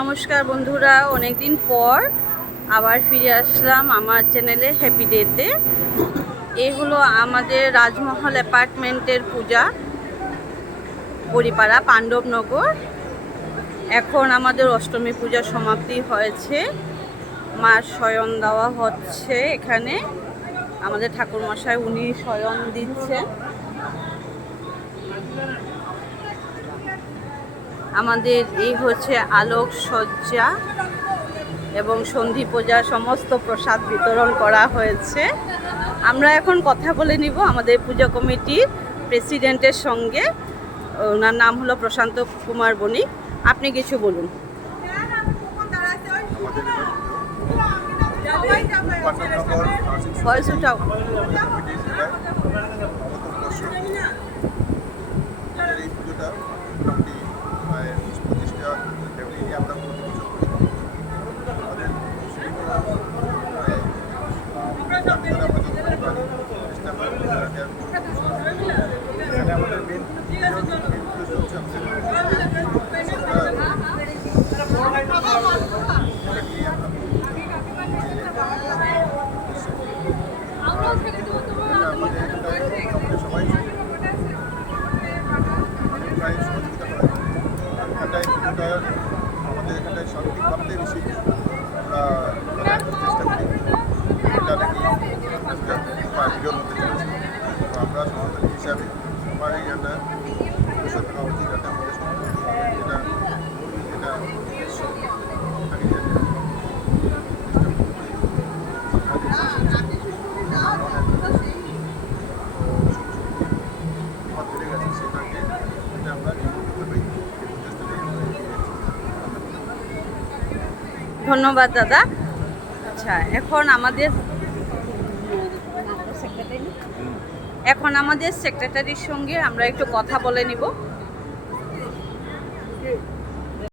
নমস্কার বন্ধুরা, অনেক দিন পর আবার ফিরে আসলাম আমার চ্যানেলে হ্যাপি ডেতে। এই হলো আমাদের রাজমহল অ্যাপার্টমেন্টের পূজা, বড়িপাড়া পাণ্ডবনগর। এখন আমাদের অষ্টমী পূজা সমাপ্তি হয়েছে, মার শয়ন দেওয়া হচ্ছে। এখানে আমাদের ঠাকুরমশাই উনি শয়ন দিচ্ছেন। আমাদের এই হচ্ছে আলোক সজ্জা এবং সন্ধি পূজার সমস্ত প্রসাদ বিতরণ করা হয়েছে। আমরা এখন কথা বলে নিব আমাদের পূজা কমিটির প্রেসিডেন্টের সঙ্গে। ওনার নাম হলো প্রশান্ত কুমার বণিক। আপনি কিছু বলুন। ভয়েস উঠাও। আমাদের এখানটায় সার্বিক ভাবতে বেশি আমরা চেষ্টা করি। এটা নাকি ভিডিওর মধ্যে চলেছে, তো আমরা সমাধান হিসাবে সবাই একটা পরিষদ থাকা উচিত, যাতে আমাদের সমাধান যেটা ধন্যবাদ দাদা। আচ্ছা, এখন আমাদের সেক্রেটারির সঙ্গে আমরা একটু কথা বলে নিব।